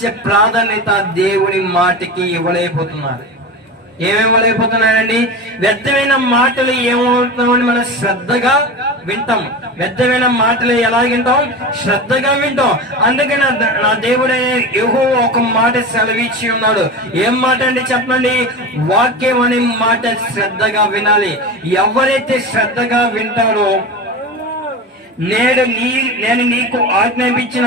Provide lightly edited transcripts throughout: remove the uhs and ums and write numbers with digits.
ఇచ్చే ప్రాధాన్యత దేవుని మాటకి ఇవ్వలేకపోతున్నారు. ఏమివ్వలేకపోతున్నాడండి? వ్యర్థమైన మాటలు ఏమవుతామని మనం శ్రద్ధగా వింటాం. వ్యర్థమైన మాటలు ఎలా వింటాం? శ్రద్ధగా వింటాం. అందుకని నా దేవుడైన యెహోవా ఒక మాట సెలవిచ్చి ఉన్నాడు. ఏం మాట అండి చెప్పండి? వాక్యం అనే మాట శ్రద్ధగా వినాలి. ఎవరైతే శ్రద్ధగా వింటారో, నేను నీకు ఆజ్ఞాపించిన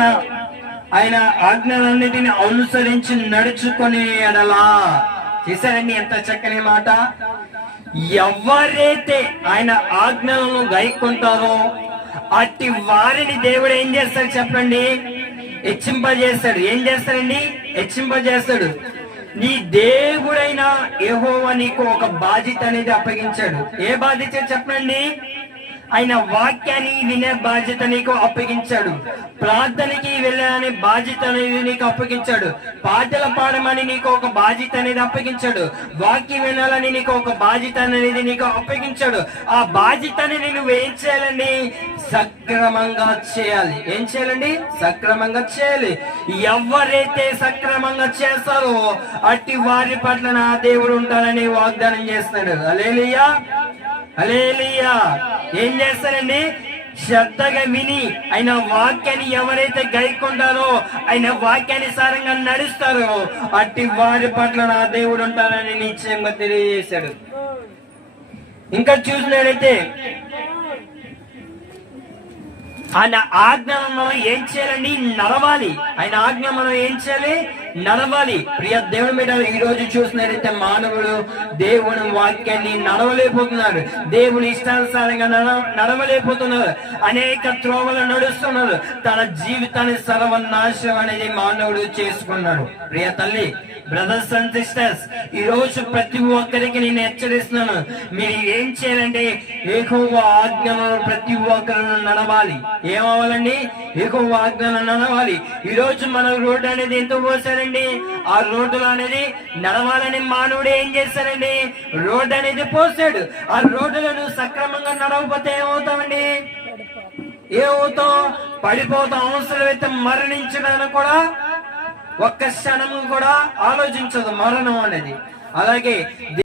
ఆయన ఆజ్ఞలన్నిటిని అనుసరించి నడుచుకొని ఎడలా. చేశారండి ఎంత చక్కని మాట. ఎవరైతే ఆయన ఆజ్ఞలను గైకొంటారో అట్టి వారిని దేవుడు ఏం చేస్తాడు చెప్పండి? హెచ్చింపజేస్తాడు. ఏం చేస్తాడండి? హెచ్చింపజేస్తాడు. నీ దేవుడైన యెహోవా నీకు ఒక బాధ్యత అనేది అప్పగించాడు. ఏ బాధ్యత చెప్పండి? ఆయన వాక్యాన్ని వినే బాధ్యత నీకు అప్పగించాడు. ప్రార్థనకి వెళ్ళాలనే బాధ్యత అనేది నీకు అప్పగించాడు. పాటలు పాడమని నీకు ఒక బాధ్యత అనేది అప్పగించాడు. వాక్యం వినాలని నీకు ఒక బాధ్యత అనేది నీకు అప్పగించాడు. ఆ బాధ్యతని నువ్వు ఏం చేయాలండి? సక్రమంగా చేయాలి. ఏం చేయాలండి? సక్రమంగా చేయాలి. ఎవరైతే సక్రమంగా చేస్తారో అట్టి వారి పట్ల నా దేవుడు ఉంటానని వాగ్దానం చేస్తున్నాడు. హల్లెలూయా, హల్లెలూయా. ఏం చేస్తారండి? శ్రద్ధగా విని ఆయన వాక్యాన్ని ఎవరైతే గైకొంటారో, ఆయన వాక్యానుసారంగా నడుస్తారో అట్టి వారి పట్ల నా దేవుడు ఉంటానని నిశ్చయంగా తెలియజేశాడు. ఇంకా చూసినట్లయితే ఆయన ఆజ్ఞను మనం ఏం చేయాలండి? నడవాలి. ఆయన ఆజ్ఞ మనం ఏం చేయాలి? నడవాలి. ప్రియ దేవుని మీద ఈ రోజు చూసినట్లయితే మానవుడు దేవుని వాక్యాన్ని నడవలేకపోతున్నారు. దేవుని ఇష్టానుసారంగా నడవలేకపోతున్నారు. అనేక త్రోవలు నడుస్తున్నారు. తన జీవితాన్ని సర్వనాశనం అనేది మానవుడు చేసుకున్నాడు. ప్రియ తల్లి, బ్రదర్స్ అండ్ సిస్టర్స్, ఈ రోజు ప్రతి ఒక్కరికి నేను హెచ్చరిస్తున్నాను. మీరు ఏం చేయాలంటే యెహోవా ఆజ్ఞలను ప్రతి ఒక్కరు నడవాలి. ఏమవ్వాలండి? యెహోవా ఆజ్ఞలను నడవాలి. ఈ రోజు మన రోడ్డు అనేది ఎంత పోసారండి? ఆ రోడ్డులో అనేది నడవాలని మానవుడు ఏం చేశారండి? రోడ్డు అనేది పోసాడు. ఆ రోడ్డులను సక్రమంగా నడవకపోతే ఏమవుతామండి? ఏమవుతాం? పడిపోతాం. అవసరమైతే మరణించడానికి కూడా ఒక్క క్షణము కూడా ఆలోచించదు మరణం అనేది. అలాగే